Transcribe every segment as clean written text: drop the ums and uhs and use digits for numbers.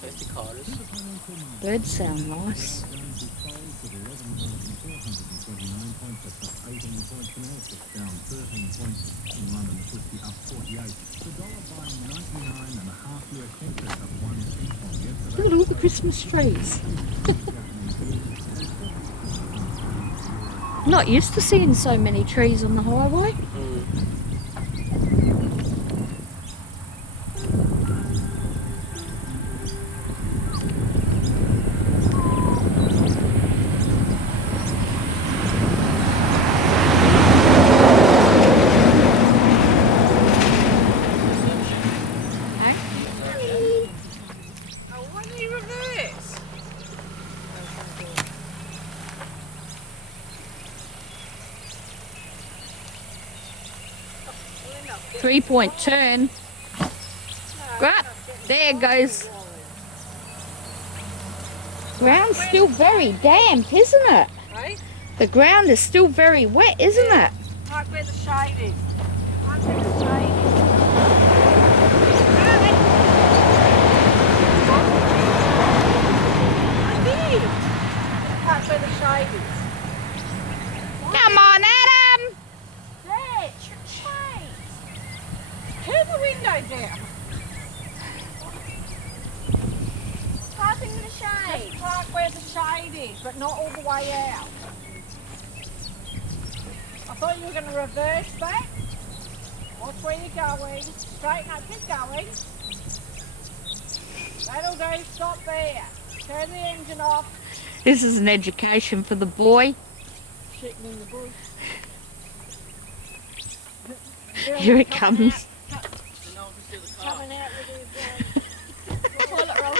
There's the cars. Birds sound nice. Look at all the Christmas trees. Not used to seeing so many trees on the highway. Mm. 3-point turn. Right, there goes. Ground's still very damp, isn't it? Right? The ground is still very wet, isn't it? Right where the shade is. Right where the shade is. I did. Right where the shade is. Come on, Adam! There, shade. Turn the window down. Park in the shade. Just park where the shade is, but not all the way out. I thought you were going to reverse back. Watch where you're going. Straighten up, keep going. That'll do, stop there. Turn the engine off. This is an education for the boy. Shitting in the bush. Here it comes. Coming out with his Toilet roll.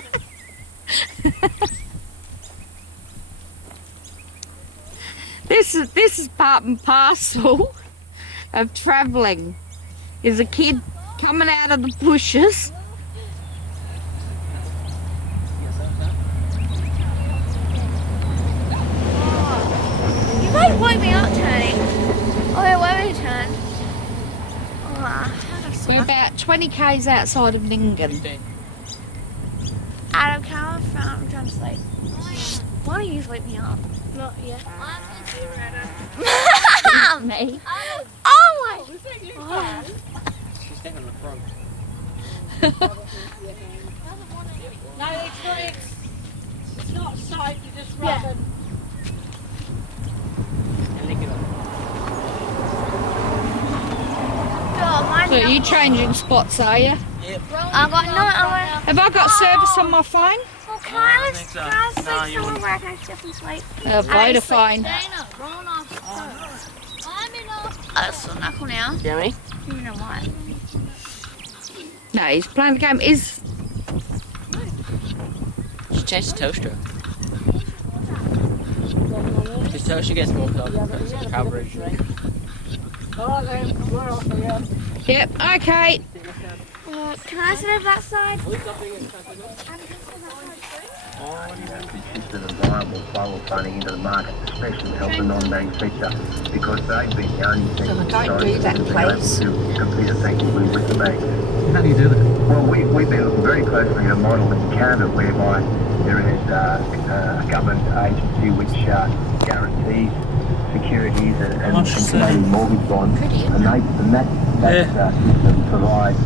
This is part and parcel of travelling. Is a kid coming out of the bushes. You might wipe me out turning. Oh, wait, where are you turned? Oh, We're about 20 k's outside of Nyngan. Adam, come from. I'm trying to sleep. Why don't you wake me up? Not yet. Me. Oh my God. She's standing on the front. No, it's not safe, you're just rubbing. And lick it up. God, mine's So are you not- changing spots, are you? Yep. I got no. Have I got service on my phone? Well, can I think so. can I No, sleep you somewhere where I can shift and sleep? Vodafone. That's a knuckle now. Jamie? You know what? No, he's playing the game. Is She changed the toaster. This toaster gets more coverage. Alright then, we're off here. yep. Okay. Can I sit over that side? It's a viable flow of funding into the market, especially help the non-bank sector, because they've been the only thing Don't do that, please. to compete effectively with the banks. How do you do that? Well, we've been looking very closely at a model in Canada whereby there is a government agency which guarantees securities and Canadian mortgage bonds, and that system provides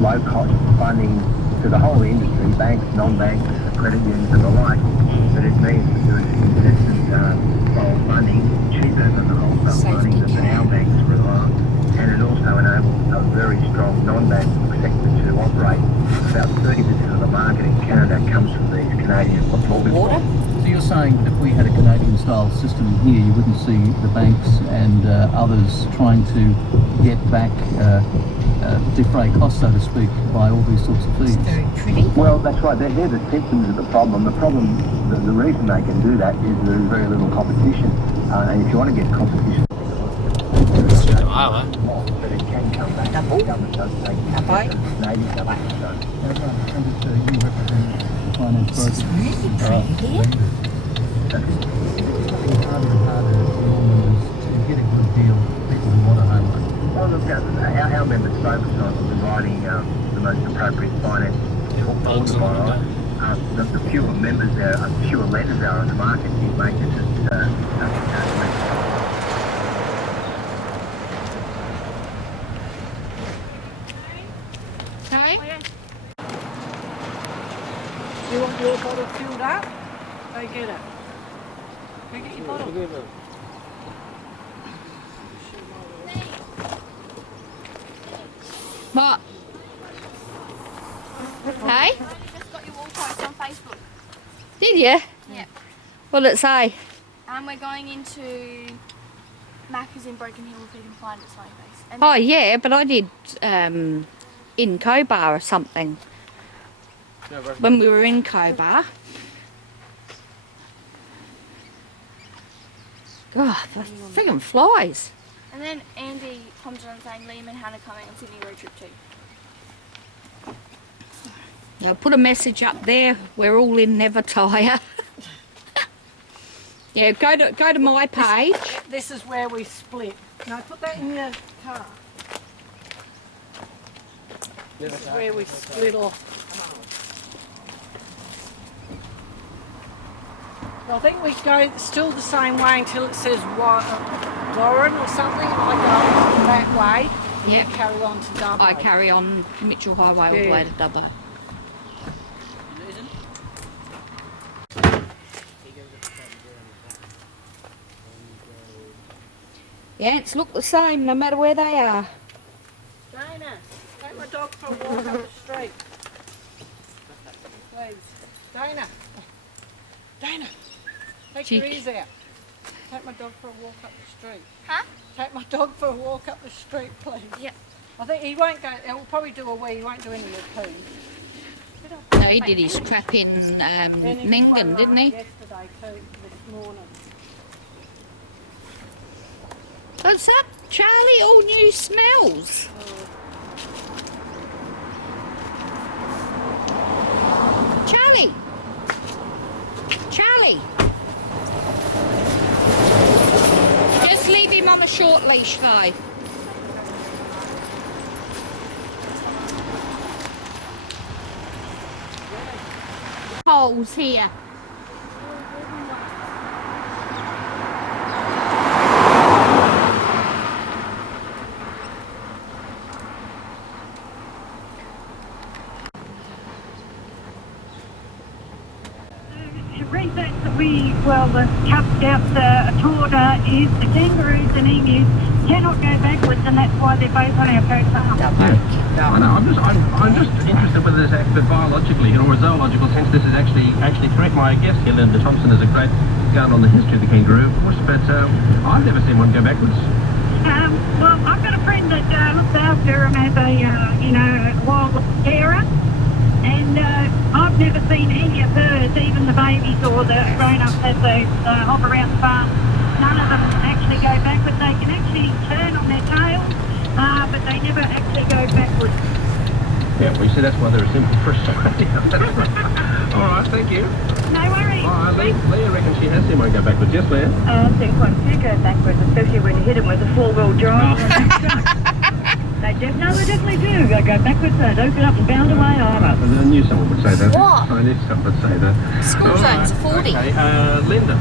low-cost funding to the whole industry, banks, non-banks, credit unions and the like, but it means that there is consistent flow of funding, cheaper than the wholesale funding that our banks rely on, and it also enables a very strong non-bank sector to operate. About 30% of the market in Canada comes from these Canadian mortgage bonds. So you're saying if we had a Canadian-style system here, you wouldn't see the banks and others trying to get back, defray costs, so to speak, by all these sorts of fees? Very pretty. Well, that's right. They're the symptoms of the problem. The reason they can do that is there is very little competition. And if you want to get competition, but it can come back. Dubbo. The government does take Canadian government does. You represent finance brokers. Really pretty here. It's becoming harder and harder for members to get a good deal up, they get it. Go get your bottle. What? Hey? I just got your wall post on Facebook. Did you? Yep. What did it say? We're going into Macca's in Broken Hill if we can find it, sorry, base. And Oh yeah, but I did in Cobar or something. When we were in Cobar. God, the friggin' flies. And then Andy commented on saying Liam and Hannah coming on Sydney road trip too. I'll put a message up there. We're all in Nevertire. Yeah, go to my page. This is where we split. No, put that in your car. This is where we split off. I think we go still the same way until it says Warren or something, and I go that way. And Yep. you carry on to Dubbo. I carry on Mitchell Highway all the way to Dubbo. The ants look the same no matter where they are. Dana, take my dog for a walk up the street. Please. Dana. Dana, take your Cheek. ears out. Take my dog for a walk up the street. Huh? Take my dog for a walk up the street, please. Yep. I think he won't go, he'll probably do a wee, he won't do any of the poo. No, he did his crap in Nyngan, didn't he? Yesterday too, this morning. What's up, Charlie? All new smells. Charlie! Charlie! Just leave him on a short leash, though. Holes here. Research that the Cub Scouts taught is the kangaroos and emus cannot go backwards, and that's why they're both on our coat farm. I know. I'm just interested whether there's actually biologically or a zoological sense this is actually correct. My guest here, Linda Thompson, is a great guide on the history of the kangaroo, of course, but I've never seen one go backwards. Well, I've got a friend that looks after him as a wild carer, and I've never seen any of hers, even the babies or the grown-ups as they hop around the farm. None of them actually go backwards. They can actually turn on their tails, but they never actually go backwards. Yeah, well, you see, that's why they're a simple for Australia. All right, thank you. No worries. Leah reckons she has seen one go backwards. Yes, Leah? I've seen quite a few go backwards, especially when you hit them with a four-wheel drive. They definitely do. They go backwards, they open up and bound away. I knew someone would say that. What? I knew someone would say that. School zones are 40. Okay, Linda,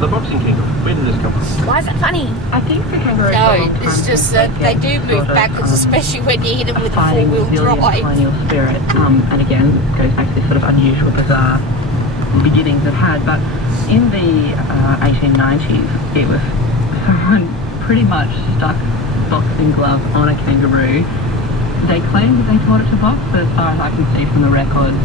the boxing kangaroo, where did this come from? Why is it funny? I think the kangaroos No, it's just that they do move backwards, especially when you hit them with a four-wheel drive. colonial spirit, and again, it goes back to this sort of unusual, bizarre beginnings it had. But in the 1890s, it was someone pretty much stuck boxing glove on a kangaroo. They claimed that they taught it to box, but as far as I can see from the records,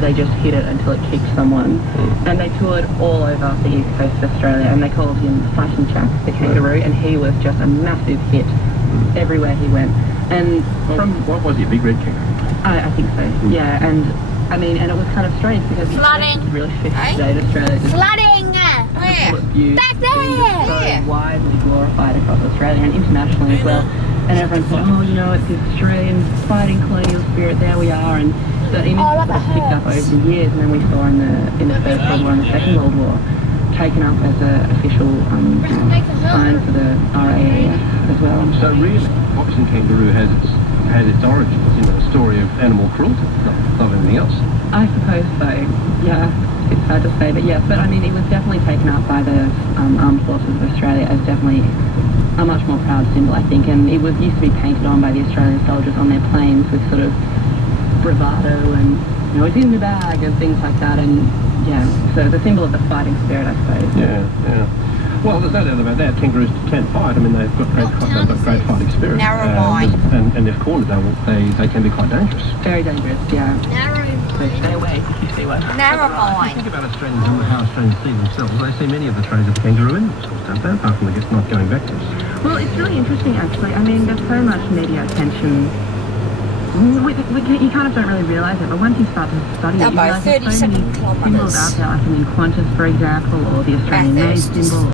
they just hit it until it kicked someone. And they toured all over the east coast of Australia, and they called him Fighting Jack, the kangaroo, and he was just a massive hit everywhere he went. And What was he, a big red kangaroo? I think so, yeah. And I mean, and it was kind of strange because he Flooding. was really fit today in Australia. Just Flooding! Where? Back there! Being so widely glorified across Australia and internationally as well. And everyone thought, oh, it's this Australian fighting colonial spirit, there we are. And the image that was picked up hurts. over the years, and then we saw in the First World War and the Second World War, taken up as an official sign for the RAAF as well. So really, boxing kangaroo has its origins in a story of animal cruelty, not anything else. I suppose so, yeah. It's hard to say, but yes. But I mean, it was definitely taken up by the Armed Forces of Australia as definitely a much more proud symbol, I think. And it used to be painted on by the Australian soldiers on their planes with sort of bravado and, you know, it's in the bag and things like that. And yeah, so the symbol of the fighting spirit, I suppose. Yeah. Well, there's no doubt about that. Kangaroos can fight. I mean, they've got great fighting spirit. And if cornered, they can be quite dangerous. Very dangerous, yeah. So stay away if you see one. Think about Australians and how Australians see themselves. They see many of the trays of kangaroo in themselves, don't they? Apart from just not going backwards. Well, it's really interesting, actually. I mean, there's so much media attention. You kind of don't really realise it, but once you start to study it, you realise there's so many symbols out there, like in Qantas, for example, or the Australian made symbol.